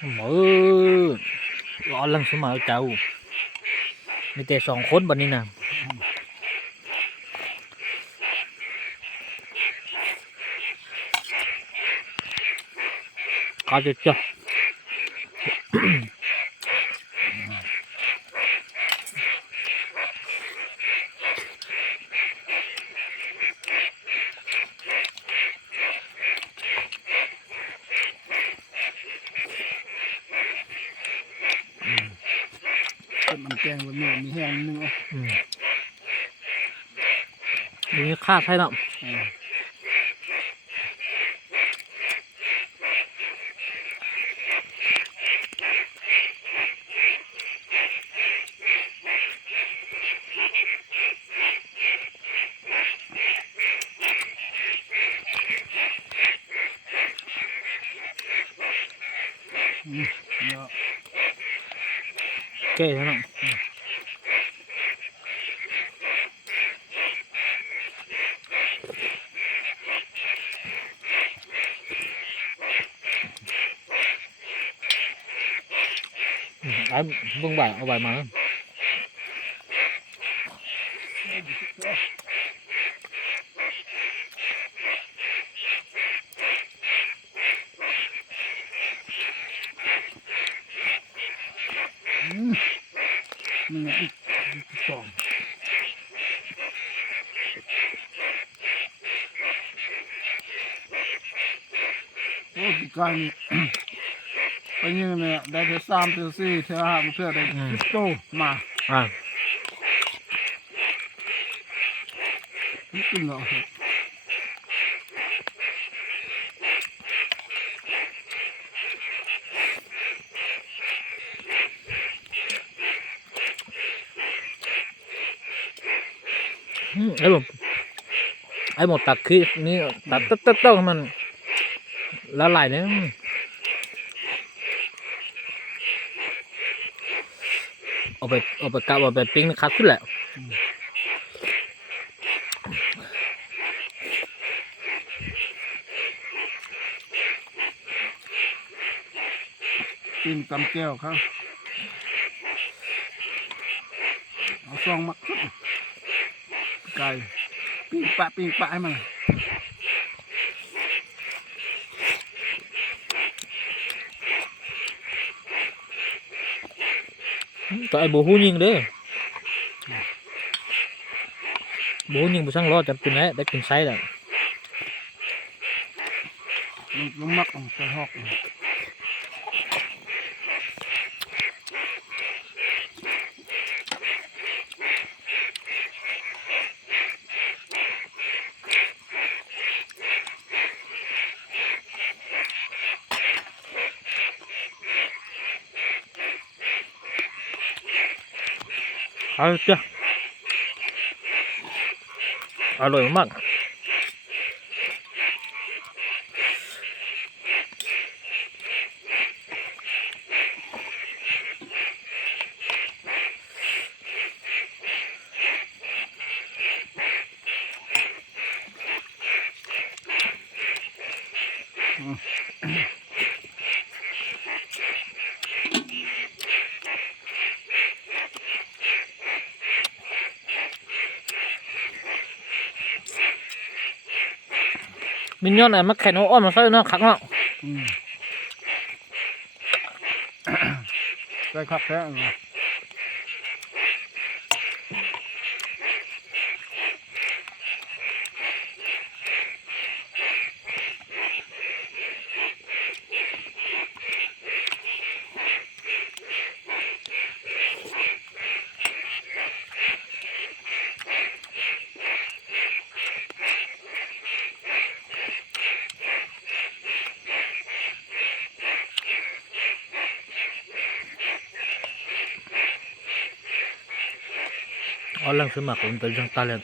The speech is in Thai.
ร้อนลังสมาเจ้ามีแต่2 คนบัดนี้นะก็จะเจาะมันแกงบนหนึ่งมีแห้งนึงอ่ะนี่ค่าใช่เนาะเนาะเก๋เนาะไอ้เบิ่งใบเอาใบมานี่อีกสองโอ้ปีกายนี่ไปยิงเนี่ยได้เท่า3เท่า4เท่า5เท่าได้10 โตมานี่กินเหรอไอ้หมดตักคือนี่ตัดต้ให้มันละลายเนี่ยเอาไปกะเอาไปปิ้งคัดขึ้นแหละปิ้งตำแก้วครับเอาซองมักไก่ปิ้งปะให้มันก็ไอ้บูฮูยิงเด้บูฮูยิงบูช่างรอดจะกินได้กินไซส์แล้วลูกมักใส่หอกเอาจ้ะอร่อยมากมินยอนอะไรมาแข่งอ้อมมาใส่เนาะขักเนาะใส่ครับแท้เอาลังสมัครผมเป็นช่างตาเลย